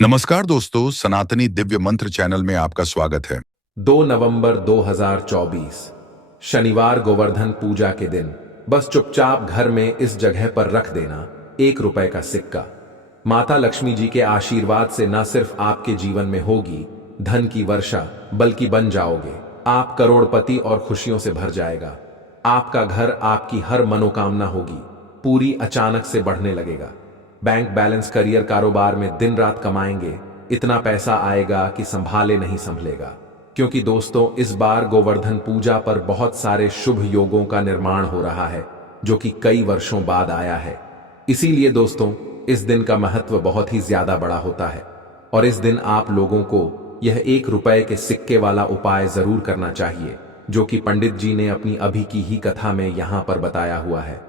नमस्कार दोस्तों, सनातनी दिव्य मंत्र चैनल में आपका स्वागत है। 2 नवंबर 2024 शनिवार गोवर्धन पूजा के दिन बस चुपचाप घर में इस जगह पर रख देना 1 रुपए का सिक्का। माता लक्ष्मी जी के आशीर्वाद से न सिर्फ आपके जीवन में होगी धन की वर्षा, बल्कि बन जाओगे आप करोड़पति और खुशियों से भर जाएगा। आपका घर, आपकी हर मनोकामना होगी पूरी अचानक से बढ़ने लगेगा। बैंक बैलेंस, करियर, कारोबार में दिन रात कमाएंगे, इतना पैसा आएगा कि संभाले नहीं संभलेगा। क्योंकि दोस्तों, इस बार गोवर्धन पूजा पर बहुत सारे शुभ योगों का निर्माण हो रहा है जो कि कई वर्षों बाद आया है। इसीलिए दोस्तों, इस दिन का महत्व बहुत ही ज्यादा बड़ा होता है और इस दिन आप लोगों को यह 1 रुपए के सिक्के वाला उपाय जरूर करना चाहिए जो कि पंडित जी ने अपनी अभी की ही कथा में यहां पर बताया हुआ है।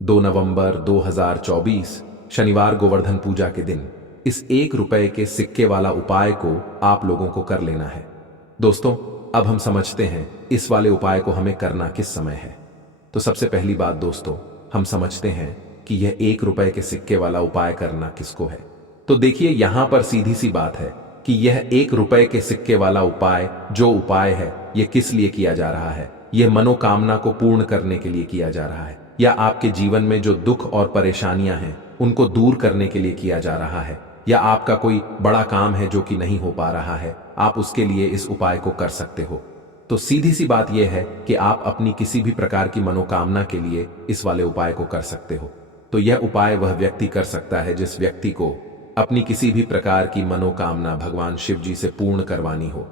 2 नवंबर 2024 शनिवार गोवर्धन पूजा के दिन इस 1 रुपए के सिक्के वाला उपाय को आप लोगों को कर लेना है। दोस्तों, अब हम समझते हैं इस वाले उपाय को हमें करना किस समय है। तो सबसे पहली बात दोस्तों, हम समझते हैं कि यह 1 रुपए के सिक्के वाला उपाय करना किसको है। तो देखिए, यहां पर सीधी सी बात है कि यह 1 रुपए के सिक्के वाला उपाय जो उपाय है, यह किस लिए किया जा रहा है। यह मनोकामना को पूर्ण करने के लिए किया जा रहा है, या आपके जीवन में जो दुख और परेशानियां हैं उनको दूर करने के लिए किया जा रहा है, या आपका कोई बड़ा काम है जो कि नहीं हो पा रहा है, आप उसके लिए इस उपाय को कर सकते हो। तो सीधी सी बात यह है कि आप अपनी किसी भी प्रकार की मनोकामना के लिए इस वाले उपाय को कर सकते हो। तो यह उपाय वह व्यक्ति कर सकता है जिस व्यक्ति को अपनी किसी भी प्रकार की मनोकामना भगवान शिव जी से पूर्ण करवानी हो।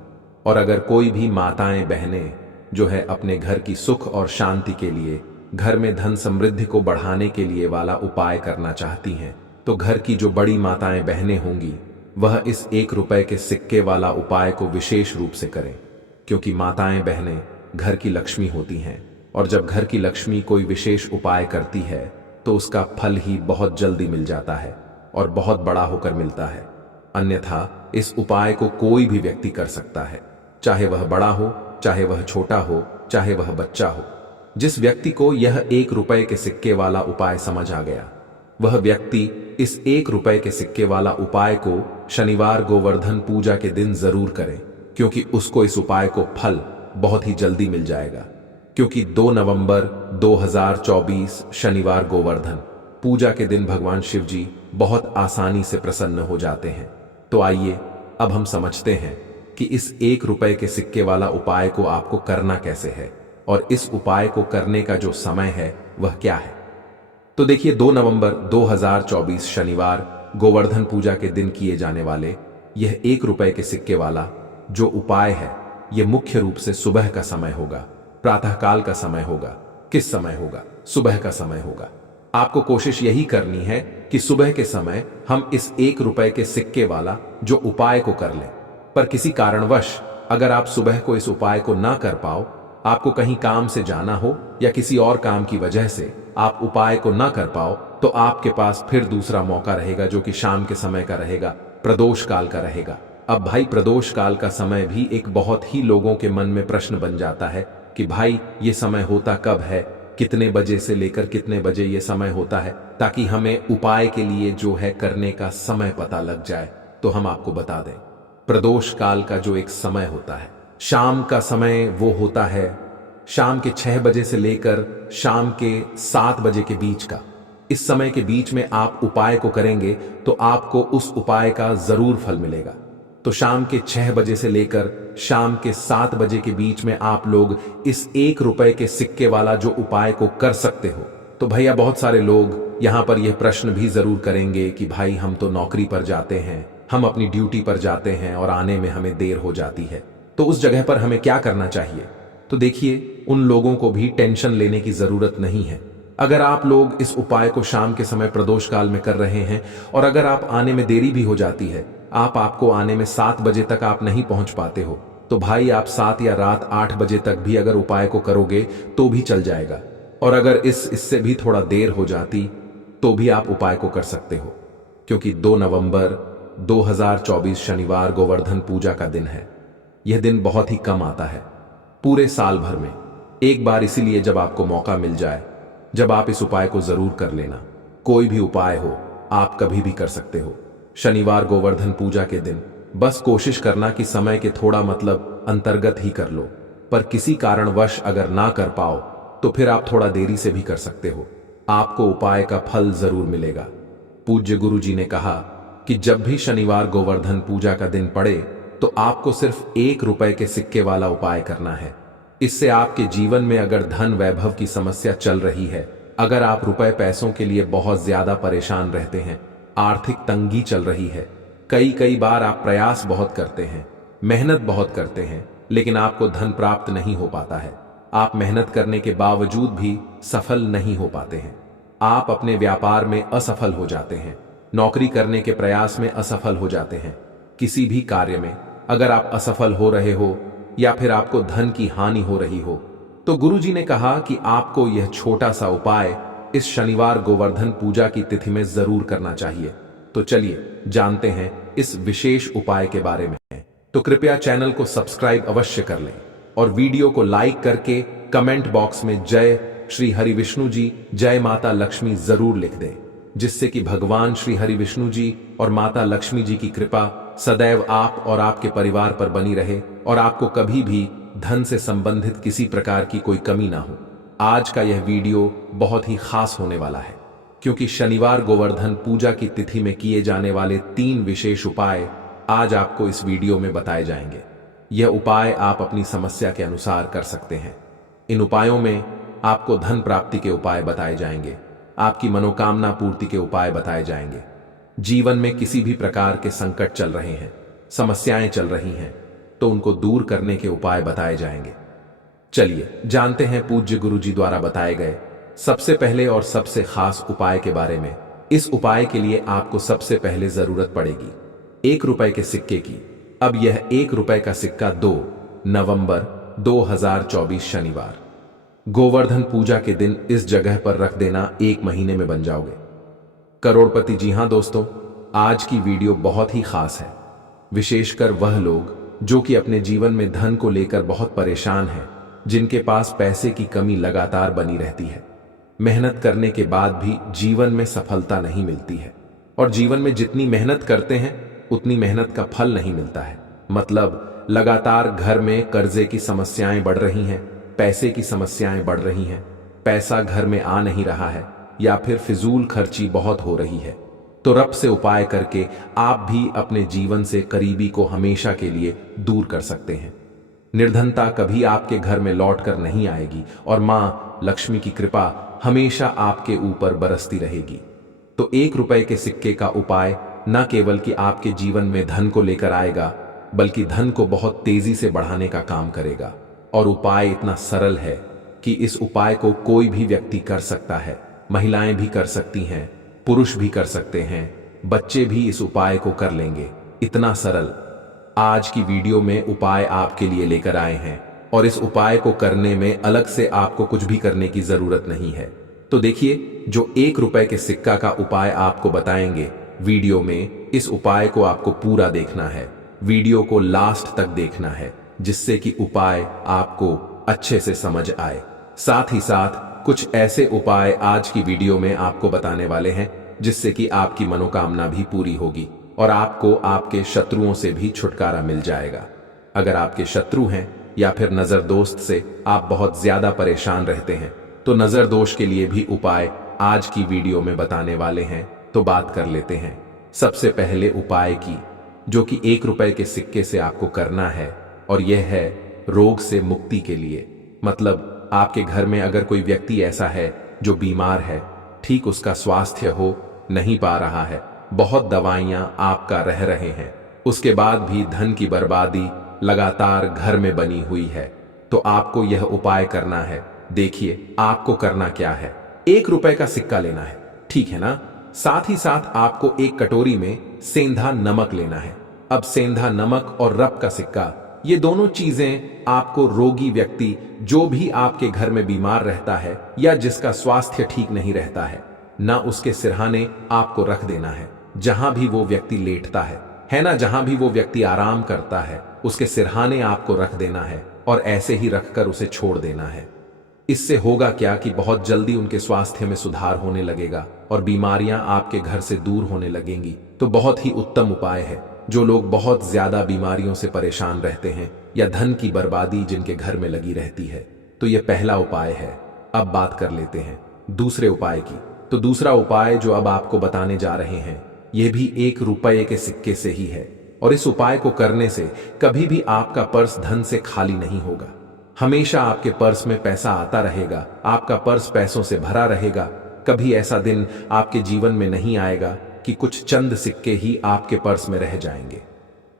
और अगर कोई भी माताएं बहनें जो है अपने घर की सुख और शांति के लिए, घर में धन समृद्धि को बढ़ाने के लिए वाला उपाय करना चाहती हैं, तो घर की जो बड़ी माताएं बहनें होंगी वह इस 1 रुपए के सिक्के वाला उपाय को विशेष रूप से करें। क्योंकि माताएं बहनें घर की लक्ष्मी होती हैं और जब घर की लक्ष्मी कोई विशेष उपाय करती है तो उसका फल ही बहुत जल्दी मिल जाता है और बहुत बड़ा होकर मिलता है। अन्यथा इस उपाय को कोई भी व्यक्ति कर सकता है, चाहे वह बड़ा हो, चाहे वह छोटा हो, चाहे वह बच्चा हो। जिस व्यक्ति को यह 1 रुपए के सिक्के वाला उपाय समझ आ गया, वह व्यक्ति इस 1 रुपए के सिक्के वाला उपाय को शनिवार गोवर्धन पूजा के दिन जरूर करे, क्योंकि उसको इस उपाय को फल बहुत ही जल्दी मिल जाएगा। क्योंकि 2 नवंबर 2024 शनिवार गोवर्धन पूजा के दिन भगवान शिव जी बहुत आसानी से प्रसन्न हो जाते हैं। तो आइए अब हम समझते हैं कि इस 1 रुपए के सिक्के वाला उपाय को आपको करना कैसे है और इस उपाय को करने का जो समय है वह क्या है। तो देखिए, 2 नवंबर 2024 शनिवार गोवर्धन पूजा के दिन किए जाने वाले यह 1 रुपए के सिक्के वाला जो उपाय है, यह मुख्य रूप से सुबह का समय होगा, प्रातःकाल का समय होगा। किस समय होगा? सुबह का समय होगा। आपको कोशिश यही करनी है कि सुबह के समय हम इस 1 रुपए के सिक्के वाला जो उपाय को कर लें। पर किसी कारणवश अगर आप सुबह को इस उपाय को ना कर पाओ, आपको कहीं काम से जाना हो या किसी और काम की वजह से आप उपाय को ना कर पाओ, तो आपके पास फिर दूसरा मौका रहेगा जो कि शाम के समय का रहेगा, प्रदोष काल का रहेगा। अब भाई, प्रदोष काल का समय भी एक बहुत ही लोगों के मन में प्रश्न बन जाता है कि भाई ये समय होता कब है, कितने बजे से लेकर कितने बजे ये समय होता है, ताकि हमें उपाय के लिए जो है करने का समय पता लग जाए। तो हम आपको बता दें, प्रदोष काल का जो एक समय होता है, शाम का समय वो होता है शाम के 6 बजे से लेकर शाम के 7 बजे के बीच का। इस समय के बीच में आप उपाय को करेंगे तो आपको उस उपाय का जरूर फल मिलेगा। तो शाम के 6 बजे से लेकर शाम के 7 बजे के बीच में आप लोग इस 1 रुपए के सिक्के वाला जो उपाय को कर सकते हो। तो भैया, बहुत सारे लोग यहां पर यह प्रश्न भी जरूर करेंगे कि भाई हम तो नौकरी पर जाते हैं, हम अपनी ड्यूटी पर जाते हैं और आने में हमें देर हो जाती है, तो उस जगह पर हमें क्या करना चाहिए। तो देखिए, उन लोगों को भी टेंशन लेने की जरूरत नहीं है। अगर आप लोग इस उपाय को शाम के समय प्रदोष काल में कर रहे हैं और अगर आप आने में देरी भी हो जाती है, आपको आने में 7 बजे तक आप नहीं पहुंच पाते हो, तो भाई आप 7 या रात 8 बजे तक भी अगर उपाय को करोगे तो भी चल जाएगा। और अगर इससे भी थोड़ा देर हो जाती तो भी आप उपाय को कर सकते हो। क्योंकि 2 नवंबर 2024 शनिवार गोवर्धन पूजा का दिन है। यह दिन बहुत ही कम आता है पूरे साल भर में, एक बार। इसीलिए जब आपको मौका मिल जाए, जब आप इस उपाय को जरूर कर लेना। कोई भी उपाय हो, आप कभी भी कर सकते हो। शनिवार गोवर्धन पूजा के दिन बस कोशिश करना कि समय के थोड़ा मतलब अंतर्गत ही कर लो, पर किसी कारणवश अगर ना कर पाओ तो फिर आप थोड़ा देरी से भी कर सकते हो। आपको उपाय का फल जरूर मिलेगा। पूज्य गुरु जी ने कहा कि जब भी शनिवार गोवर्धन पूजा का दिन पड़े तो आपको सिर्फ 1 रुपए के सिक्के वाला उपाय करना है। इससे आपके जीवन में अगर धन वैभव की समस्या चल रही है, अगर आप रुपए पैसों के लिए बहुत ज्यादा परेशान रहते हैं, आर्थिक तंगी चल रही है, कई बार आप प्रयास बहुत करते हैं, मेहनत बहुत करते हैं, लेकिन आपको धन प्राप्त नहीं हो पाता है। आप मेहनत करने के बावजूद भी सफल नहीं हो पाते हैं। आप अपने व्यापार में असफल हो जाते हैं, नौकरी करने के प्रयास में असफल हो जाते हैं। किसी भी कार्य में अगर आप असफल हो रहे हो या फिर आपको धन की हानि हो रही हो, तो गुरुजी ने कहा कि आपको यह छोटा सा उपाय इस शनिवार गोवर्धन पूजा की तिथि में जरूर करना चाहिए। तो चलिए जानते हैं इस विशेष उपाय के बारे में। तो कृपया चैनल को सब्सक्राइब अवश्य कर लें और वीडियो को लाइक करके कमेंट बॉक्स में जय श्री हरि विष्णु जी, जय माता लक्ष्मी जरूर लिख दें, जिससे कि भगवान श्री हरि विष्णु जी और माता लक्ष्मी जी की कृपा सदैव आप और आपके परिवार पर बनी रहे और आपको कभी भी धन से संबंधित किसी प्रकार की कोई कमी ना हो। आज का यह वीडियो बहुत ही खास होने वाला है, क्योंकि शनिवार गोवर्धन पूजा की तिथि में किए जाने वाले 3 विशेष उपाय आज आपको इस वीडियो में बताए जाएंगे। यह उपाय आप अपनी समस्या के अनुसार कर सकते हैं। इन उपायों में आपको धन प्राप्ति के उपाय बताए जाएंगे, आपकी मनोकामना पूर्ति के उपाय बताए जाएंगे। जीवन में किसी भी प्रकार के संकट चल रहे हैं, समस्याएं चल रही हैं, तो उनको दूर करने के उपाय बताए जाएंगे। चलिए जानते हैं पूज्य गुरुजी द्वारा बताए गए सबसे पहले और सबसे खास उपाय के बारे में। इस उपाय के लिए आपको सबसे पहले जरूरत पड़ेगी 1 रुपए के सिक्के की। अब यह 1 रुपए का सिक्का 2 नवंबर 2024 शनिवार गोवर्धन पूजा के दिन इस जगह पर रख देना, 1 महीने में बन जाओगे करोड़पति। जी हां दोस्तों, आज की वीडियो बहुत ही खास है, विशेषकर वह लोग जो कि अपने जीवन में धन को लेकर बहुत परेशान हैं, जिनके पास पैसे की कमी लगातार बनी रहती है, मेहनत करने के बाद भी जीवन में सफलता नहीं मिलती है, और जीवन में जितनी मेहनत करते हैं उतनी मेहनत का फल नहीं मिलता है। मतलब लगातार घर में कर्जे की समस्याएं बढ़ रही हैं, पैसे की समस्याएं बढ़ रही हैं, पैसा घर में आ नहीं रहा है, या फिर फिजूल खर्ची बहुत हो रही है। तो रब से उपाय करके आप भी अपने जीवन से करीबी को हमेशा के लिए दूर कर सकते हैं। निर्धनता कभी आपके घर में लौट कर नहीं आएगी और मां लक्ष्मी की कृपा हमेशा आपके ऊपर बरसती रहेगी। तो 1 रुपए के सिक्के का उपाय न केवल कि आपके जीवन में धन को लेकर आएगा, बल्कि धन को बहुत तेजी से बढ़ाने का काम करेगा। और उपाय इतना सरल है कि इस उपाय को कोई भी व्यक्ति कर सकता है, महिलाएं भी कर सकती हैं, पुरुष भी कर सकते हैं, बच्चे भी इस उपाय को कर लेंगे। इतना सरल आज की वीडियो में उपाय आपके लिए लेकर आए हैं, और इस उपाय को करने में अलग से आपको कुछ भी करने की जरूरत नहीं है। तो देखिए, जो 1 रुपए के सिक्का का उपाय आपको बताएंगे वीडियो में, इस उपाय को आपको पूरा देखना है, वीडियो को लास्ट तक देखना है, जिससे कि उपाय आपको अच्छे से समझ आए। साथ ही साथ कुछ ऐसे उपाय आज की वीडियो में आपको बताने वाले हैं जिससे कि आपकी मनोकामना भी पूरी होगी और आपको आपके शत्रुओं से भी छुटकारा मिल जाएगा। अगर आपके शत्रु हैं या फिर नजर दोस्त से आप बहुत ज्यादा परेशान रहते हैं, तो नजर दोष के लिए भी उपाय आज की वीडियो में बताने वाले हैं। तो बात कर लेते हैं सबसे पहले उपाय की, जो कि 1 रुपए के सिक्के से आपको करना है, और यह है रोग से मुक्ति के लिए। मतलब आपके घर में अगर कोई व्यक्ति ऐसा है जो बीमार है, ठीक उसका स्वास्थ्य हो नहीं पा रहा है, बहुत दवाइयां आपका रह रहे हैं, उसके बाद भी धन की बर्बादी लगातार घर में बनी हुई है, तो आपको यह उपाय करना है। देखिए आपको करना क्या है, 1 रुपए का सिक्का लेना है, ठीक है ना। साथ ही साथ आपको एक कटोरी में सेंधा नमक लेना है। अब सेंधा नमक और रब का सिक्का, ये दोनों चीजें आपको रोगी व्यक्ति जो भी आपके घर में बीमार रहता है या जिसका स्वास्थ्य ठीक नहीं रहता है उसके सिरहाने आपको रख देना है। जहां भी वो व्यक्ति लेटता है ना, जहां भी वो व्यक्ति आराम करता है, उसके सिरहाने आपको रख देना है और ऐसे ही रखकर उसे छोड़ देना है। इससे होगा क्या कि बहुत जल्दी उनके स्वास्थ्य में सुधार होने लगेगा और बीमारियां आपके घर से दूर होने लगेंगी। तो बहुत ही उत्तम उपाय है। जो लोग बहुत ज्यादा बीमारियों से परेशान रहते हैं या धन की बर्बादी जिनके घर में लगी रहती है, तो यह पहला उपाय है। अब बात कर लेते हैं दूसरे उपाय की। तो दूसरा उपाय जो अब आपको बताने जा रहे हैं, यह भी 1 रुपये के सिक्के से ही है। और इस उपाय को करने से कभी भी आपका पर्स धन से खाली नहीं होगा। हमेशा आपके पर्स में पैसा आता रहेगा, आपका पर्स पैसों से भरा रहेगा। कभी ऐसा दिन आपके जीवन में नहीं आएगा कि कुछ चंद सिक्के ही आपके पर्स में रह जाएंगे।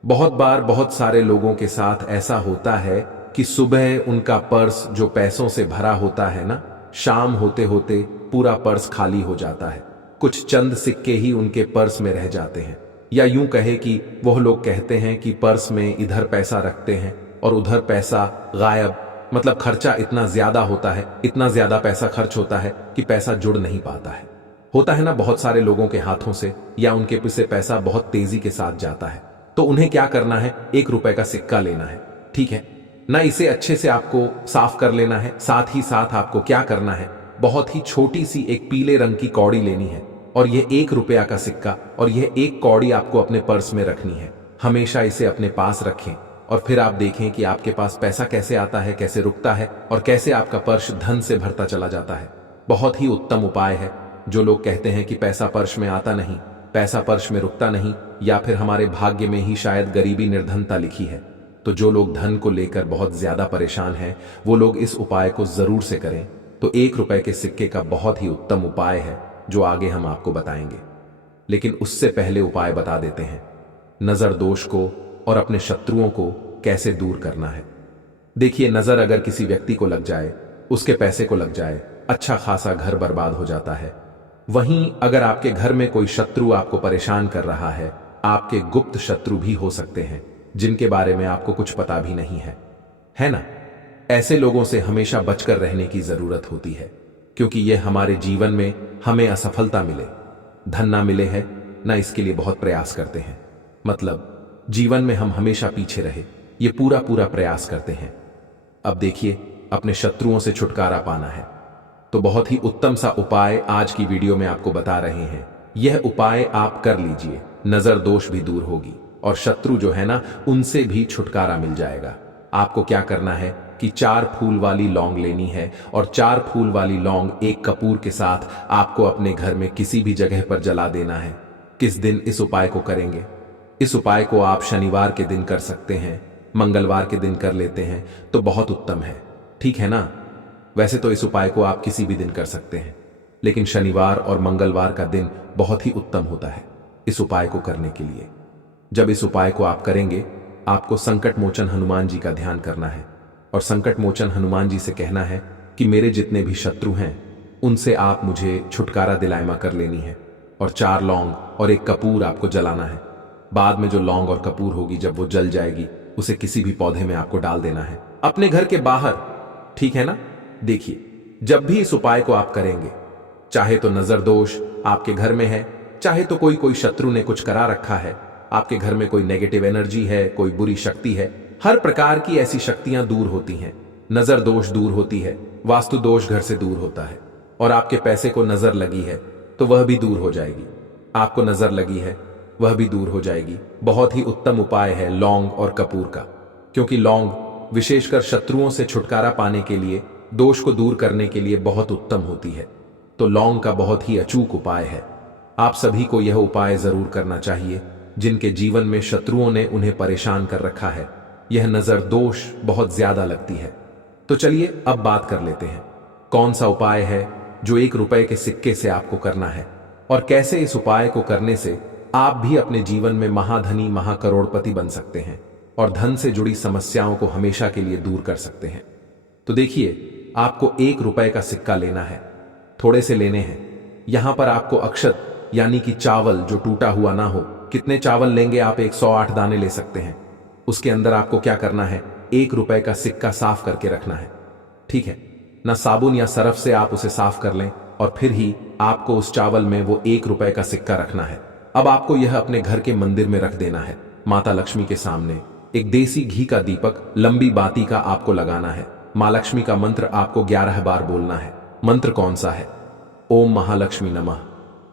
बहुत बार बहुत सारे लोगों के साथ ऐसा होता है कि सुबह उनका पर्स जो पैसों से भरा होता है ना, शाम होते होते पूरा पर्स खाली हो जाता है। कुछ चंद सिक्के ही उनके पर्स में रह जाते हैं। या यूं कहे कि वह लोग कहते हैं कि पर्स में इधर पैसा रखते हैं और उधर पैसा गायब, मतलब खर्चा इतना ज्यादा होता है, इतना ज्यादा पैसा खर्च होता है कि पैसा जुड़ नहीं पाता है। होता है ना बहुत सारे लोगों के हाथों से, या उनके पीछे पैसा बहुत तेजी के साथ जाता है। तो उन्हें क्या करना है, 1 रुपए का सिक्का लेना है, ठीक है ना। इसे अच्छे से आपको साफ कर लेना है। साथ ही साथ आपको क्या करना है, बहुत ही छोटी सी एक पीले रंग की कौड़ी लेनी है और यह 1 रुपया का सिक्का और यह एक कौड़ी आपको अपने पर्स में रखनी है। हमेशा इसे अपने पास रखें और फिर आप देखें कि आपके पास पैसा कैसे आता है, कैसे रुकता है और कैसे आपका पर्स धन से भरता चला जाता है। बहुत ही उत्तम उपाय है। जो लोग कहते हैं कि पैसा पर्स में आता नहीं, पैसा पर्स में रुकता नहीं, या फिर हमारे भाग्य में ही शायद गरीबी निर्धनता लिखी है, तो जो लोग धन को लेकर बहुत ज्यादा परेशान हैं, वो लोग इस उपाय को जरूर से करें। तो 1 रुपए के सिक्के का बहुत ही उत्तम उपाय है जो आगे हम आपको बताएंगे। लेकिन उससे पहले उपाय बता देते हैं, नजर दोष को और अपने शत्रुओं को कैसे दूर करना है। देखिए, नजर अगर किसी व्यक्ति को लग जाए, उसके पैसे को लग जाए, अच्छा खासा घर बर्बाद हो जाता है। वहीं अगर आपके घर में कोई शत्रु आपको परेशान कर रहा है, आपके गुप्त शत्रु भी हो सकते हैं जिनके बारे में आपको कुछ पता भी नहीं है ना। ऐसे लोगों से हमेशा बचकर रहने की जरूरत होती है, क्योंकि यह हमारे जीवन में हमें असफलता मिले, धन ना मिले है ना, इसके लिए बहुत प्रयास करते हैं। मतलब जीवन में हम हमेशा पीछे रहे, ये पूरा प्रयास करते हैं। अब देखिए, अपने शत्रुओं से छुटकारा पाना है तो बहुत ही उत्तम सा उपाय आज की वीडियो में आपको बता रहे हैं। यह उपाय आप कर लीजिए, नजर दोष भी दूर होगी और शत्रु जो है ना, उनसे भी छुटकारा मिल जाएगा। आपको क्या करना है कि 4 फूल वाली लौंग लेनी है और 4 फूल वाली लौंग एक कपूर के साथ आपको अपने घर में किसी भी जगह पर जला देना है। किस दिन इस उपाय को करेंगे? इस उपाय को आप शनिवार के दिन कर सकते हैं, मंगलवार के दिन कर लेते हैं तो बहुत उत्तम है, ठीक है ना। वैसे तो इस उपाय को आप किसी भी दिन कर सकते हैं, लेकिन शनिवार और मंगलवार का दिन बहुत ही उत्तम होता है इस उपाय को करने के लिए। जब इस उपाय को आप करेंगे, आपको संकट मोचन हनुमान जी का ध्यान करना है और संकट मोचन हनुमान जी से कहना है कि मेरे जितने भी शत्रु हैं उनसे आप मुझे छुटकारा दिलायमा कर लेनी है, और 4 लौंग और 1 कपूर आपको जलाना है। बाद में जो लौंग और कपूर होगी, जब वो जल जाएगी, उसे किसी भी पौधे में आपको डाल देना है, अपने घर के बाहर, ठीक है ना। देखिए, जब भी इस उपाय को आप करेंगे, चाहे तो नजर दोष आपके घर में है, चाहे तो कोई शत्रु ने कुछ करा रखा है, आपके घर में कोई नेगेटिव एनर्जी है, कोई बुरी शक्ति है, हर प्रकार की ऐसी शक्तियां दूर होती हैं। नजर दोष दूर होती है, वास्तु दोष घर से दूर होता है, और आपके पैसे को नजर लगी है तो वह भी दूर हो जाएगी। आपको नजर लगी है, वह भी दूर हो जाएगी। बहुत ही उत्तम उपाय है लौंग और कपूर का, क्योंकि लौंग विशेषकर शत्रुओं से छुटकारा पाने के लिए, दोष को दूर करने के लिए बहुत उत्तम होती है। तो लौंग का बहुत ही अचूक उपाय है। आप सभी को यह उपाय जरूर करना चाहिए जिनके जीवन में शत्रुओं ने उन्हें परेशान कर रखा है, यह नजर दोष बहुत ज्यादा लगती है। तो चलिए अब बात कर लेते हैं, कौन सा उपाय है जो 1 रुपए के सिक्के से आपको करना है, और कैसे इस उपाय को करने से आप भी अपने जीवन में महाधनी महाकरोड़पति बन सकते हैं और धन से जुड़ी समस्याओं को हमेशा के लिए दूर कर सकते हैं। तो देखिए, आपको 1 रुपए का सिक्का लेना है, थोड़े से लेने हैं। यहां पर आपको अक्षत यानी कि चावल जो टूटा हुआ ना हो, कितने चावल लेंगे आप? 108 दाने ले सकते हैं। उसके अंदर आपको क्या करना है, 1 रुपए का सिक्का साफ करके रखना है, ठीक है ना। साबुन या सरफ से आप उसे साफ कर लें और फिर ही आपको उस चावल में वो 1 रुपए का सिक्का रखना है। अब आपको यह अपने घर के मंदिर में रख देना है, माता लक्ष्मी के सामने। एक देसी घी का दीपक लंबी बाती का आपको लगाना है। मां लक्ष्मी का मंत्र आपको 11 बार बोलना है। मंत्र कौन सा है? ओम महालक्ष्मी नमः,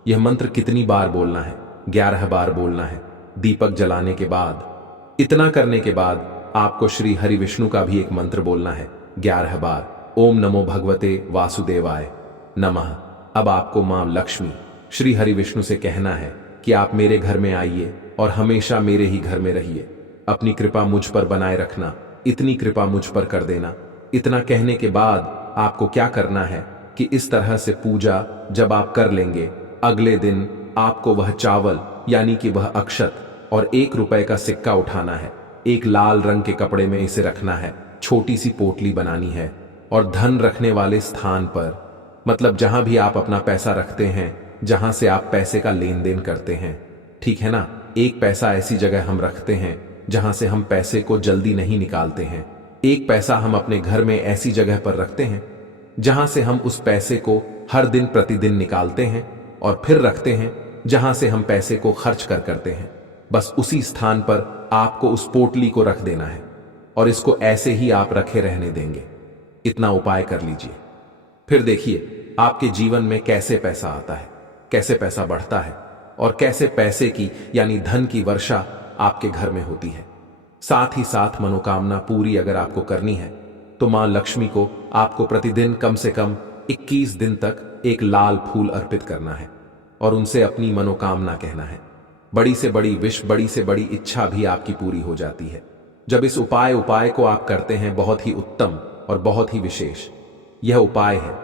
यह मंत्र कितनी बार बोलना है? 11 बार बोलना है। दीपक जलाने के बाद, इतना करने के बाद आपको श्री हरि विष्णु का भी एक मंत्र बोलना है 11 बार। ओम नमो भगवते वासुदेवाय नमः। अब आपको मां लक्ष्मी श्री हरि विष्णु से कहना है कि आप मेरे घर में आइए और हमेशा मेरे ही घर में रहिए। अपनी कृपा मुझ पर बनाए रखना, इतनी कृपा मुझ पर कर देना। इतना कहने के बाद आपको क्या करना है कि इस तरह से पूजा जब आप कर लेंगे, अगले दिन आपको वह चावल यानी कि वह अक्षत और 1 रुपए का सिक्का उठाना है। एक लाल रंग के कपड़े में इसे रखना है, छोटी सी पोटली बनानी है और धन रखने वाले स्थान पर, मतलब जहां भी आप अपना पैसा रखते हैं, जहां से आप पैसे का लेन देन करते हैं, ठीक है ना, एक पैसा ऐसी जगह हम रखते हैं जहां से हम पैसे को जल्दी नहीं निकालते हैं। एक पैसा हम अपने घर में ऐसी जगह पर रखते हैं जहां से हम उस पैसे को हर दिन प्रतिदिन निकालते हैं और फिर रखते हैं जहां से हम पैसे को खर्च करते हैं। बस उसी स्थान पर आपको उस पोटली को रख देना है और इसको ऐसे ही आप रखे रहने देंगे। इतना उपाय कर लीजिए, फिर देखिए आपके जीवन में कैसे पैसा आता है, कैसे पैसा बढ़ता है और कैसे पैसे की यानी धन की वर्षा आपके घर में होती है। साथ ही साथ मनोकामना पूरी अगर आपको करनी है तो मां लक्ष्मी को आपको प्रतिदिन कम से कम 21 दिन तक एक लाल फूल अर्पित करना है और उनसे अपनी मनोकामना कहना है। बड़ी से बड़ी विश, बड़ी से बड़ी इच्छा भी आपकी पूरी हो जाती है जब इस उपाय को आप करते हैं। बहुत ही उत्तम और बहुत ही विशेष यह उपाय है।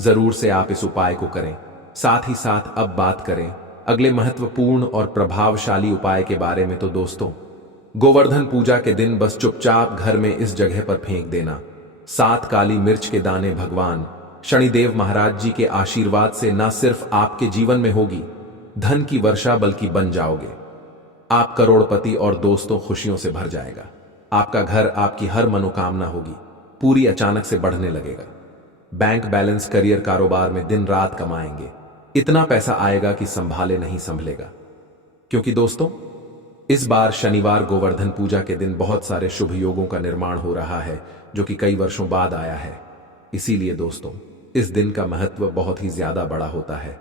जरूर से आप इस उपाय को करें। साथ ही साथ अब बात करें अगले महत्वपूर्ण और प्रभावशाली उपाय के बारे में। तो दोस्तों, गोवर्धन पूजा के दिन बस चुपचाप घर में इस जगह पर फेंक देना 7 काली मिर्च के दाने। भगवान शनिदेव महाराज जी के आशीर्वाद से न सिर्फ आपके जीवन में होगी धन की वर्षा, बल्कि बन जाओगे आप करोड़पति और दोस्तों खुशियों से भर जाएगा। आपका घर, आपकी हर मनोकामना होगी पूरी, अचानक से बढ़ने लगेगा। बैंक बैलेंस, करियर, कारोबार में दिन रात कमाएंगे। इतना पैसा आएगा कि संभाले नहीं संभलेगा। क्योंकि दोस्तों, इस बार शनिवार गोवर्धन पूजा के दिन बहुत सारे शुभ योगों का निर्माण हो रहा है जो कि कई वर्षों बाद आया है। इसीलिए दोस्तों, इस दिन का महत्व बहुत ही ज्यादा बड़ा होता है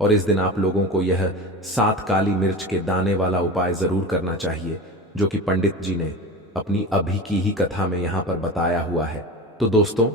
और इस दिन आप लोगों को यह 7 काली मिर्च के दाने वाला उपाय जरूर करना चाहिए जो कि पंडित जी ने अपनी अभी की ही कथा में यहां पर बताया हुआ है। तो दोस्तों,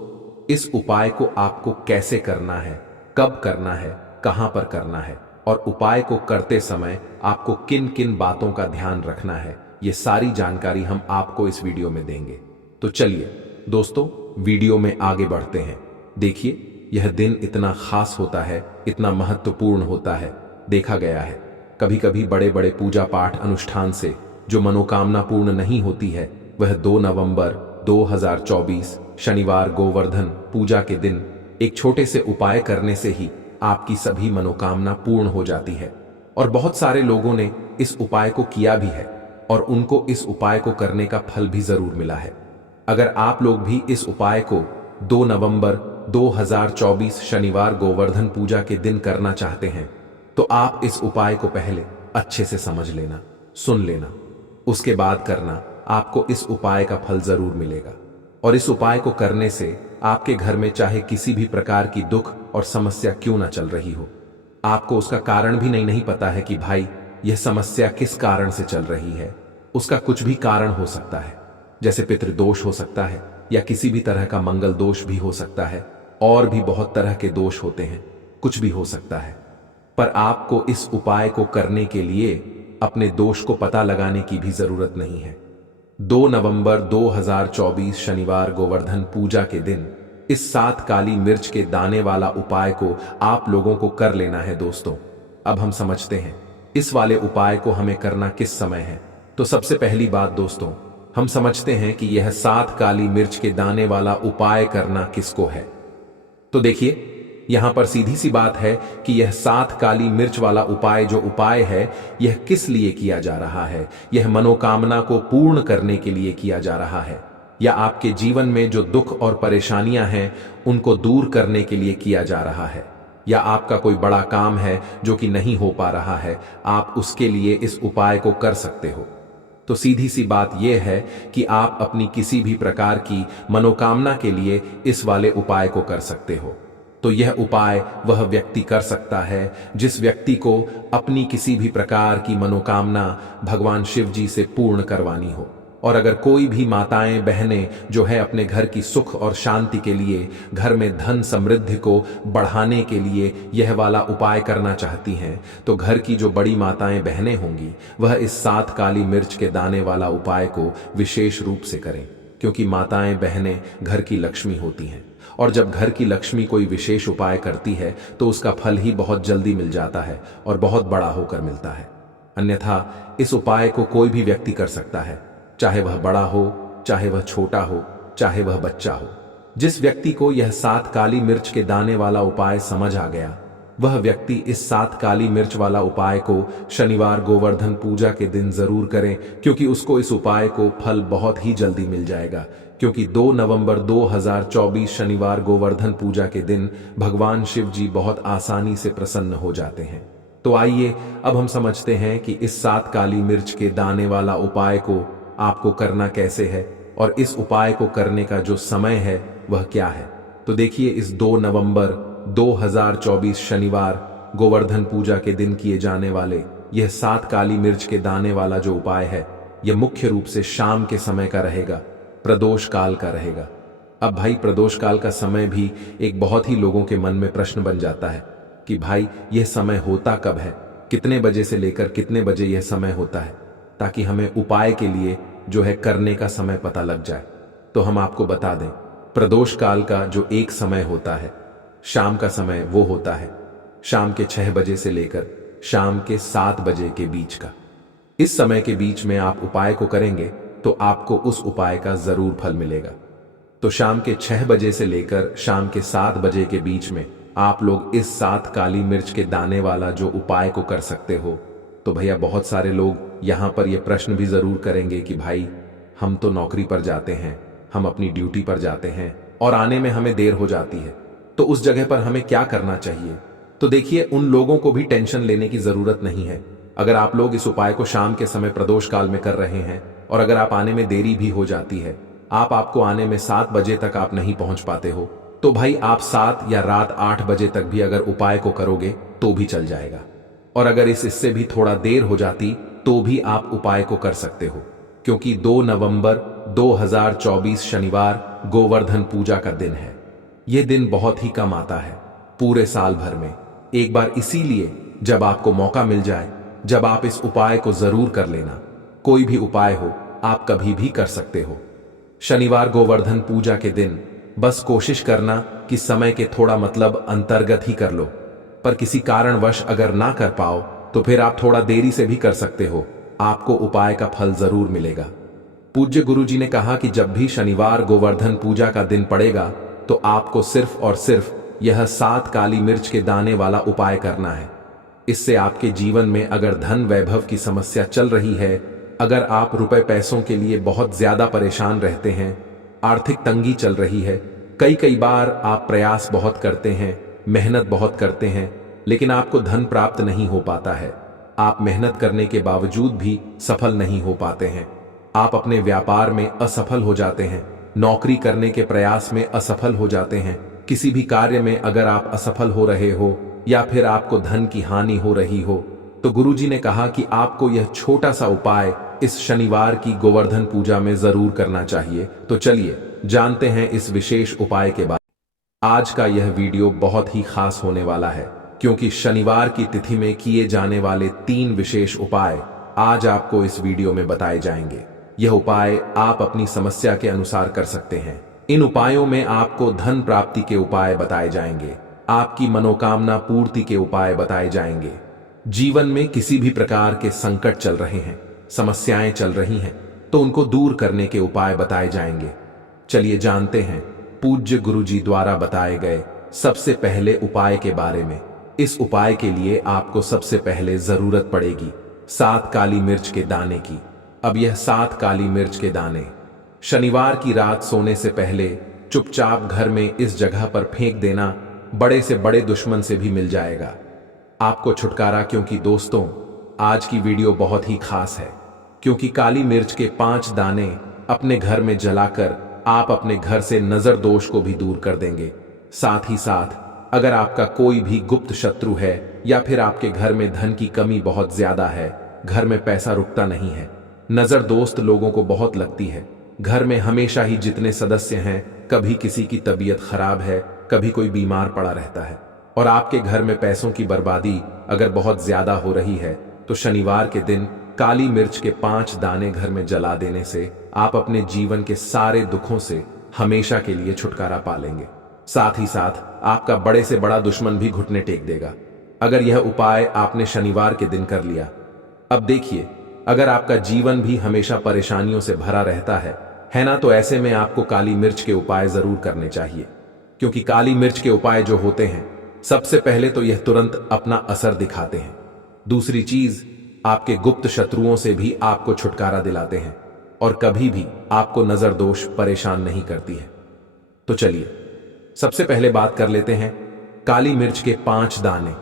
इस उपाय को आपको कैसे करना है, कब करना है, कहां पर करना है और उपाय को करते समय आपको किन किन बातों का ध्यान रखना है, ये सारी जानकारी हम आपको इस वीडियो में देंगे। तो चलिए दोस्तों, वीडियो में आगे बढ़ते हैं। देखिए, यह दिन इतना खास होता है, इतना महत्वपूर्ण होता है। देखा गया है कभी कभी बड़े बड़े पूजा पाठ अनुष्ठान से जो मनोकामना पूर्ण नहीं होती है, वह 2 नवंबर 2024 शनिवार गोवर्धन पूजा के दिन एक छोटे से उपाय करने से ही आपकी सभी मनोकामना पूर्ण हो जाती है। और बहुत सारे लोगों ने इस उपाय को किया भी है और उनको इस उपाय को करने का फल भी जरूर मिला है। अगर आप लोग भी इस उपाय को 2 नवंबर 2024 शनिवार गोवर्धन पूजा के दिन करना चाहते हैं तो आप इस उपाय को पहले अच्छे से समझ लेना, सुन लेना, उसके बाद करना। आपको इस उपाय का फल जरूर मिलेगा और इस उपाय को करने से आपके घर में चाहे किसी भी प्रकार की दुख और समस्या क्यों ना चल रही हो, आपको उसका कारण भी नहीं पता है कि भाई यह समस्या किस कारण से चल रही है। उसका कुछ भी कारण हो सकता है, जैसे पितृदोष हो सकता है या किसी भी तरह का मंगल दोष भी हो सकता है, और भी बहुत तरह के दोष होते हैं, कुछ भी हो सकता है। पर आपको इस उपाय को करने के लिए अपने दोष को पता लगाने की भी जरूरत नहीं है। 2 नवंबर 2024 शनिवार गोवर्धन पूजा के दिन इस 7 काली मिर्च के दाने वाला उपाय को आप लोगों को कर लेना है। दोस्तों, अब हम समझते हैं इस वाले उपाय को हमें करना किस समय है। तो सबसे पहली बात दोस्तों, हम समझते हैं कि यह 7 काली मिर्च के दाने वाला उपाय करना किसको है। तो देखिए, यहां पर सीधी सी बात है कि यह 7 काली मिर्च वाला उपाय जो उपाय है, यह किस लिए किया जा रहा है। यह मनोकामना को पूर्ण करने के लिए किया जा रहा है, या आपके जीवन में जो दुख और परेशानियां हैं उनको दूर करने के लिए किया जा रहा है, या आपका कोई बड़ा काम है जो कि नहीं हो पा रहा है, आप उसके लिए इस उपाय को कर सकते हो। तो सीधी सी बात यह है कि आप अपनी किसी भी प्रकार की मनोकामना के लिए इस वाले उपाय को कर सकते हो। तो यह उपाय वह व्यक्ति कर सकता है जिस व्यक्ति को अपनी किसी भी प्रकार की मनोकामना भगवान शिव जी से पूर्ण करवानी हो। और अगर कोई भी माताएं बहनें जो है अपने घर की सुख और शांति के लिए, घर में धन समृद्धि को बढ़ाने के लिए यह वाला उपाय करना चाहती हैं, तो घर की जो बड़ी माताएं बहनें होंगी वह इस 7 काली मिर्च के दाने वाला उपाय को विशेष रूप से करें, क्योंकि माताएं बहनें घर की लक्ष्मी होती हैं। और जब घर की लक्ष्मी कोई विशेष उपाय करती है तो उसका फल ही बहुत जल्दी मिल जाता है और बहुत बड़ा होकर मिलता है। अन्यथा इस उपाय को कोई भी व्यक्ति कर सकता है, चाहे वह बड़ा हो, चाहे वह छोटा हो, चाहे वह बच्चा हो। जिस व्यक्ति को यह 7 काली मिर्च के दाने वाला उपाय समझ आ गया, वह व्यक्ति इस 7 काली मिर्च वाला उपाय को शनिवार गोवर्धन पूजा के दिन जरूर करें, क्योंकि उसको इस उपाय को फल बहुत ही जल्दी मिल जाएगा। क्योंकि 2 नवंबर 2024 शनिवार गोवर्धन पूजा के दिन भगवान शिव जी बहुत आसानी से प्रसन्न हो जाते हैं। तो आइए अब हम समझते हैं कि इस 7 काली मिर्च के दाने वाला उपाय को आपको करना कैसे है और इस उपाय को करने का जो समय है वह क्या है। तो देखिए, इस 2 नवंबर 2024 शनिवार गोवर्धन पूजा के दिन किए जाने वाले यह 7 काली मिर्च के दाने वाला जो उपाय है, यह मुख्य रूप से शाम के समय का रहेगा, प्रदोष काल का रहेगा। अब भाई, प्रदोष काल का समय भी एक बहुत ही लोगों के मन में प्रश्न बन जाता है कि भाई यह समय होता कब है, कितने बजे से लेकर कितने बजे यह समय होता है, ताकि हमें उपाय के लिए जो है करने का समय पता लग जाए। तो हम आपको बता दें, प्रदोष काल का जो एक समय होता है, शाम का समय, वो होता है शाम के 6 बजे से लेकर शाम के 7 बजे के बीच का। इस समय के बीच में आप उपाय को करेंगे तो आपको उस उपाय का जरूर फल मिलेगा। तो शाम के 6 बजे से लेकर शाम के 7 बजे के बीच में आप लोग इस 7 काली मिर्च के दाने वाला जो उपाय को कर सकते हो। तो भैया, बहुत सारे लोग यहाँ पर यह प्रश्न भी जरूर करेंगे कि भाई हम तो नौकरी पर जाते हैं, हम अपनी ड्यूटी पर जाते हैं और आने में हमें देर हो जाती है, तो उस जगह पर हमें क्या करना चाहिए। तो देखिए, उन लोगों को भी टेंशन लेने की जरूरत नहीं है। अगर आप लोग इस उपाय को शाम के समय प्रदोष काल में कर रहे हैं और अगर आप आने में देरी भी हो जाती है, आपको आने में 7 बजे तक आप नहीं पहुंच पाते हो, तो भाई आप 7 या रात 8 बजे तक भी अगर उपाय को करोगे तो भी चल जाएगा। और अगर इससे भी थोड़ा देर हो जाती तो भी आप उपाय को कर सकते हो, क्योंकि 2 नवंबर 2024 शनिवार गोवर्धन पूजा का दिन है। यह दिन बहुत ही कम आता है पूरे साल भर में, एक बार। इसीलिए जब आपको मौका मिल जाए, जब आप इस उपाय को जरूर कर लेना। कोई भी उपाय हो, आप कभी भी कर सकते हो। शनिवार गोवर्धन पूजा के दिन बस कोशिश करना कि समय के थोड़ा अंतर्गत ही कर लो, पर किसी कारणवश अगर ना कर पाओ तो फिर आप थोड़ा देरी से भी कर सकते हो, आपको उपाय का फल जरूर मिलेगा। पूज्य गुरुजी ने कहा कि जब भी शनिवार गोवर्धन पूजा का दिन पड़ेगा तो आपको सिर्फ और सिर्फ यह 7 काली मिर्च के दाने वाला उपाय करना है। इससे आपके जीवन में अगर धन वैभव की समस्या चल रही है, अगर आप रुपए पैसों के लिए बहुत ज्यादा परेशान रहते हैं, आर्थिक तंगी चल रही है, कई बार आप प्रयास बहुत करते हैं, मेहनत बहुत करते हैं, लेकिन आपको धन प्राप्त नहीं हो पाता है, आप मेहनत करने के बावजूद भी सफल नहीं हो पाते हैं, आप अपने व्यापार में असफल हो जाते हैं, नौकरी करने के प्रयास में असफल हो जाते हैं, किसी भी कार्य में अगर आप असफल हो रहे हो या फिर आपको धन की हानि हो रही हो, तो गुरुजी ने कहा कि आपको यह छोटा सा उपाय इस शनिवार की गोवर्धन पूजा में जरूर करना चाहिए। तो चलिए जानते हैं इस विशेष उपाय के बारे में। आज का यह वीडियो बहुत ही खास होने वाला है, क्योंकि शनिवार की तिथि में किए जाने वाले 3 विशेष उपाय आज आपको इस वीडियो में बताए जाएंगे। यह उपाय आप अपनी समस्या के अनुसार कर सकते हैं। इन उपायों में आपको धन प्राप्ति के उपाय बताए जाएंगे, आपकी मनोकामना पूर्ति के उपाय बताए जाएंगे। जीवन में किसी भी प्रकार के संकट चल रहे हैं, समस्याएं चल रही हैं, तो उनको दूर करने के उपाय बताए जाएंगे। चलिए जानते हैं पूज्य गुरुजी द्वारा बताए गए सबसे पहले उपाय के बारे में। इस उपाय के लिए आपको सबसे पहले जरूरत पड़ेगी 7 काली मिर्च के दाने की। अब यह 7 काली मिर्च के दाने शनिवार की रात सोने से पहले चुपचाप घर में इस जगह पर फेंक देना, बड़े से बड़े दुश्मन से भी मिल जाएगा आपको छुटकारा। क्योंकि दोस्तों, आज की वीडियो बहुत ही खास है, क्योंकि काली मिर्च के 5 दाने अपने घर में जलाकर आप अपने घर से नजर दोष को भी दूर कर देंगे। साथ ही साथ अगर आपका कोई भी गुप्त शत्रु है या फिर आपके घर में धन की कमी बहुत ज्यादा है, घर में पैसा रुकता नहीं है, नजर दोस्त लोगों को बहुत लगती है, घर में हमेशा ही जितने सदस्य हैं कभी किसी की तबीयत खराब है, कभी कोई बीमार पड़ा रहता है, और आपके घर में पैसों की बर्बादी अगर बहुत ज्यादा हो रही है, तो शनिवार के दिन काली मिर्च के 5 दाने घर में जला देने से आप अपने जीवन के सारे दुखों से हमेशा के लिए छुटकारा पा लेंगे। साथ ही साथ आपका बड़े से बड़ा दुश्मन भी घुटने टेक देगा अगर यह उपाय आपने शनिवार के दिन कर लिया। अब देखिए, अगर आपका जीवन भी हमेशा परेशानियों से भरा रहता है ना, तो ऐसे में आपको काली मिर्च के उपाय जरूर करने चाहिए, क्योंकि काली मिर्च के उपाय जो होते हैं, सबसे पहले तो यह तुरंत अपना असर दिखाते हैं। दूसरी चीज, आपके गुप्त शत्रुओं से भी आपको छुटकारा दिलाते हैं और कभी भी आपको नजर दोष परेशान नहीं करती है। तो चलिए सबसे पहले बात कर लेते हैं काली मिर्च के 5 दाने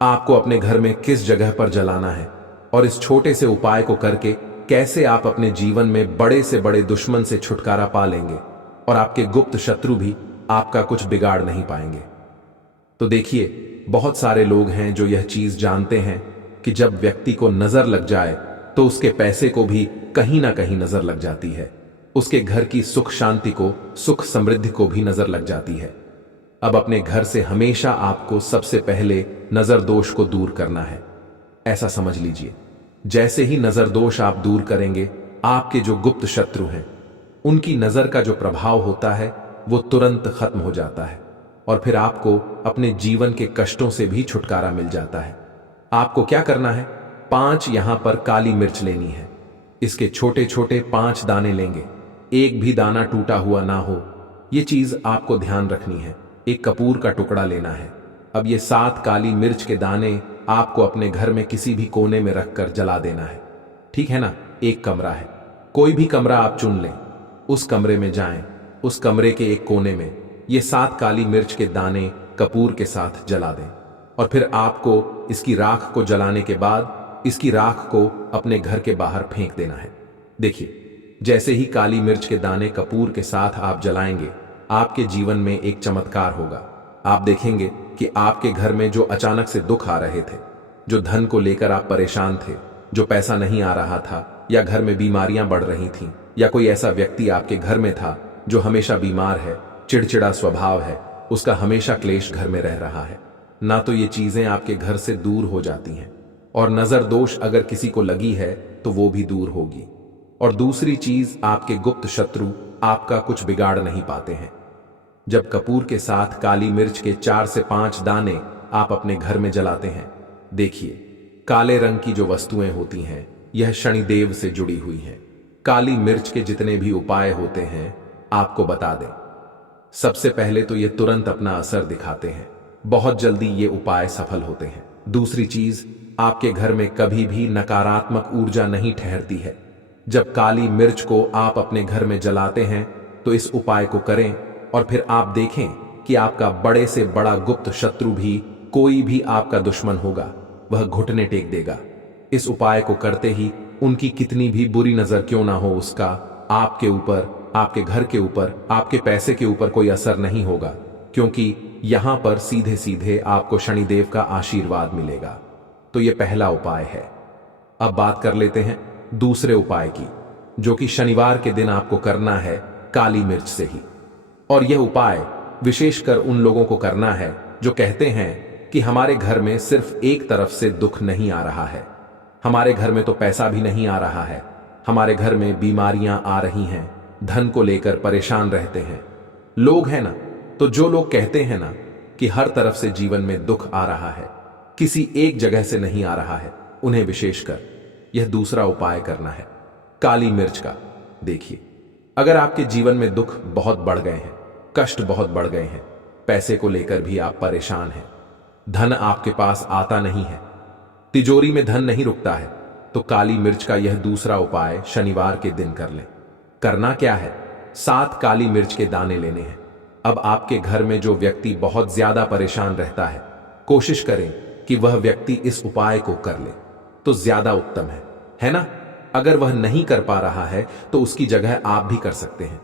आपको अपने घर में किस जगह पर जलाना है, और इस छोटे से उपाय को करके कैसे आप अपने जीवन में बड़े से बड़े दुश्मन से छुटकारा पा लेंगे और आपके गुप्त शत्रु भी आपका कुछ बिगाड़ नहीं पाएंगे। तो देखिए, बहुत सारे लोग हैं जो यह चीज जानते हैं कि जब व्यक्ति को नजर लग जाए तो उसके पैसे को भी कहीं ना कहीं नजर लग जाती है, उसके घर की सुख शांति को, सुख समृद्धि को भी नजर लग जाती है। अब अपने घर से हमेशा आपको सबसे पहले नजर दोष को दूर करना है। ऐसा समझ लीजिए, जैसे ही नजर दोष आप दूर करेंगे, आपके जो गुप्त शत्रु हैं उनकी नजर का जो प्रभाव होता है वो तुरंत खत्म हो जाता है और फिर आपको अपने जीवन के कष्टों से भी छुटकारा मिल जाता है। आपको क्या करना है, 5 यहां पर काली मिर्च लेनी है। इसके छोटे छोटे 5 दाने लेंगे, एक भी दाना टूटा हुआ ना हो, ये चीज आपको ध्यान रखनी है। एक कपूर का टुकड़ा लेना है। अब ये 7 काली मिर्च के दाने आपको अपने घर में किसी भी कोने में रखकर जला देना है, ठीक है ना। एक कमरा है, कोई भी कमरा आप चुन लें, उस कमरे में जाएं, उस कमरे के एक कोने में ये 7 काली मिर्च के दाने कपूर के साथ जला दें और फिर आपको इसकी राख को जलाने के बाद इसकी राख को अपने घर के बाहर फेंक देना है। देखिए, जैसे ही काली मिर्च के दाने कपूर के साथ आप जलाएंगे, आपके जीवन में एक चमत्कार होगा। आप देखेंगे कि आपके घर में जो अचानक से दुख आ रहे थे, जो धन को लेकर आप परेशान थे, जो पैसा नहीं आ रहा था, या घर में बीमारियां बढ़ रही थीं, या कोई ऐसा व्यक्ति आपके घर में था जो हमेशा बीमार है, चिड़चिड़ा स्वभाव है, उसका हमेशा क्लेश घर में रह रहा है ना, तो ये चीजें आपके घर से दूर हो जाती हैं। और नजर दोष अगर किसी को लगी है तो वो भी दूर होगी। और दूसरी चीज, आपके गुप्त शत्रु आपका कुछ बिगाड़ नहीं पाते हैं। जब कपूर के साथ काली मिर्च के 4 से 5 दाने आप अपने घर में जलाते हैं, देखिए, काले रंग की जो वस्तुएं होती हैं यह शनिदेव से जुड़ी हुई हैं। काली मिर्च के जितने भी उपाय होते हैं आपको बता दें, सबसे पहले तो ये तुरंत अपना असर दिखाते हैं, बहुत जल्दी ये उपाय सफल होते हैं। दूसरी चीज, आपके घर में कभी भी नकारात्मक ऊर्जा नहीं ठहरती है। जब काली मिर्च को आप अपने घर में जलाते हैं तो इस उपाय को करें और फिर आप देखें कि आपका बड़े से बड़ा गुप्त शत्रु भी, कोई भी आपका दुश्मन होगा, वह घुटने टेक देगा। इस उपाय को करते ही उनकी कितनी भी बुरी नजर क्यों ना हो, उसका आपके ऊपर, आपके घर के ऊपर, आपके पैसे के ऊपर कोई असर नहीं होगा, क्योंकि यहां पर सीधे सीधे आपको शनिदेव का आशीर्वाद मिलेगा। तो यह पहला उपाय है। अब बात कर लेते हैं दूसरे उपाय की, जो कि शनिवार के दिन आपको करना है काली मिर्च से ही। और यह उपाय विशेषकर उन लोगों को करना है जो कहते हैं कि हमारे घर में सिर्फ एक तरफ से दुख नहीं आ रहा है, हमारे घर में तो पैसा भी नहीं आ रहा है, हमारे घर में बीमारियां आ रही हैं, धन को लेकर परेशान रहते हैं लोग, है ना। तो जो लोग कहते हैं ना कि हर तरफ से जीवन में दुख आ रहा है, किसी एक जगह से नहीं आ रहा है, उन्हें विशेषकर यह दूसरा उपाय करना है काली मिर्च का। देखिए, अगर आपके जीवन में दुख बहुत बढ़ गए हैं, कष्ट बहुत बढ़ गए हैं, पैसे को लेकर भी आप परेशान हैं, धन आपके पास आता नहीं है, तिजोरी में धन नहीं रुकता है, तो काली मिर्च का यह दूसरा उपाय शनिवार के दिन कर लें। करना क्या है, 7 काली मिर्च के दाने लेने हैं। अब आपके घर में जो व्यक्ति बहुत ज्यादा परेशान रहता है, कोशिश करें कि वह व्यक्ति इस उपाय को कर ले तो ज्यादा उत्तम है ना। अगर वह नहीं कर पा रहा है तो उसकी जगह आप भी कर सकते हैं।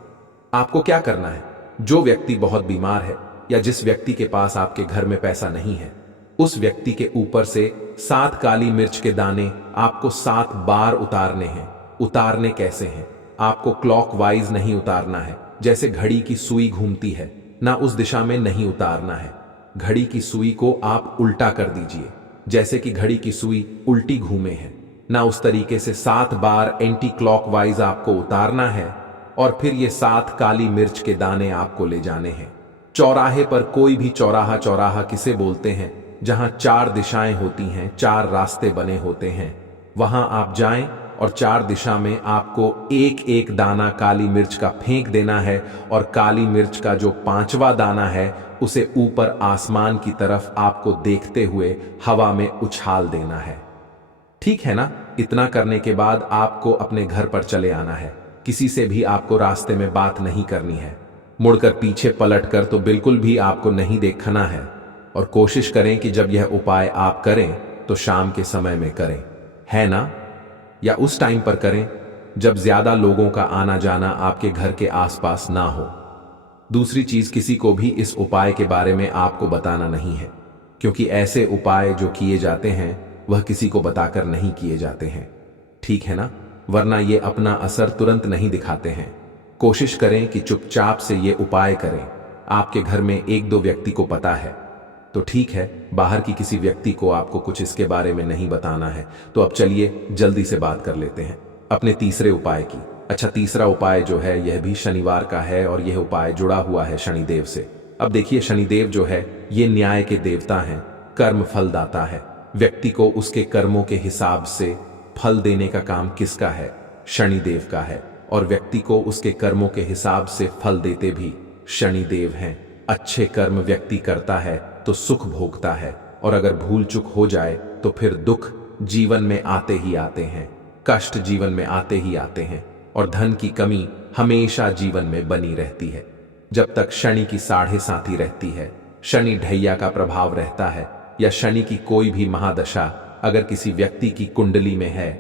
आपको क्या करना है, जो व्यक्ति बहुत बीमार है या जिस व्यक्ति के पास आपके घर में पैसा नहीं है, उस व्यक्ति के ऊपर से 7 काली मिर्च के दाने आपको 7 बार उतारने हैं। उतारने कैसे हैं? आपको क्लॉकवाइज नहीं उतारना है, जैसे घड़ी की सुई घूमती है, ना उस दिशा में नहीं उतारना है। घड़ी की सुई को आप उल्टा कर दीजिए, जैसे कि घड़ी की सुई उल्टी घूमे है, ना उस तरीके से 7 बार एंटी क्लॉकवाइज आपको उतारना है। और फिर ये 7 काली मिर्च के दाने आपको ले जाने हैं चौराहे पर। कोई भी चौराहा, चौराहा किसे बोलते हैं? जहां 4 दिशाएं होती हैं, 4 रास्ते बने होते हैं, वहां आप जाएं और 4 दिशा में आपको एक एक दाना काली मिर्च का फेंक देना है। और काली मिर्च का जो 5वां दाना है उसे ऊपर आसमान की तरफ आपको देखते हुए हवा में उछाल देना है। ठीक है ना? इतना करने के बाद आपको अपने घर पर चले आना है। किसी से भी आपको रास्ते में बात नहीं करनी है। मुड़कर पीछे पलटकर तो बिल्कुल भी आपको नहीं देखना है। और कोशिश करें कि जब यह उपाय आप करें तो शाम के समय में करें, है ना? या उस टाइम पर करें जब ज्यादा लोगों का आना जाना आपके घर के आसपास ना हो। दूसरी चीज, किसी को भी इस उपाय के बारे में आपको बताना नहीं है, क्योंकि ऐसे उपाय जो किए जाते हैं वह किसी को बताकर नहीं किए जाते हैं। ठीक है ना? वरना ये अपना असर तुरंत नहीं दिखाते हैं। कोशिश करें कि चुपचाप से ये उपाय करें। आपके घर में 1-2 व्यक्ति को पता है तो ठीक है, बाहर की किसी व्यक्ति को आपको कुछ इसके बारे में नहीं बताना है। तो अब चलिए जल्दी से बात कर लेते हैं अपने तीसरे उपाय की। अच्छा, तीसरा उपाय जो है यह भी शनिवार का है और यह उपाय जुड़ा हुआ है शनिदेव से। अब देखिए, शनिदेव जो है ये न्याय के देवता हैं, कर्म फलदाता है। व्यक्ति को उसके कर्मों के हिसाब से फल देने का काम किसका है? शनिदेव का है। और व्यक्ति को उसके कर्मों के हिसाब से फल देते भी शनिदेव हैं। अच्छे कर्म व्यक्ति करता है तो सुख भोगता है, और अगर भूल चूक हो जाए तो फिर दुख जीवन में आते ही आते हैं, कष्ट जीवन में आते ही आते हैं, और धन की कमी हमेशा जीवन में बनी रहती है। जब तक शनि की 7.5 रहती है, शनि ढैया का प्रभाव रहता है, या शनि की कोई भी महादशा अगर किसी व्यक्ति की कुंडली में है